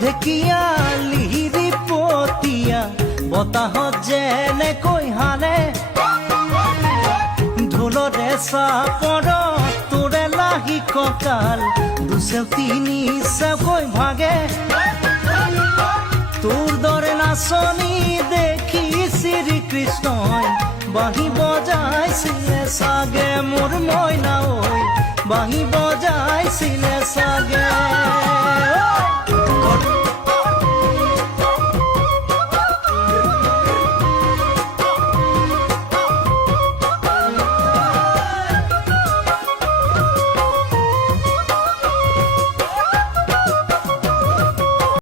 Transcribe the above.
ঢেকীয়া লিহিৰি পতীয়া বতাহত যেনেকৈ হানে ঢোলৰে চাপৰত তোৰে লাহি কঁকাল দুচেও তিনি চেওকৈ ভাগে তোৰ দৰে নাচনি দেখি শ্ৰীকৃষ্ণই বাঁহী বজাইছিলে চাগে মোৰ মইনা ঐ বাঁহী বজাইছিলে চাগে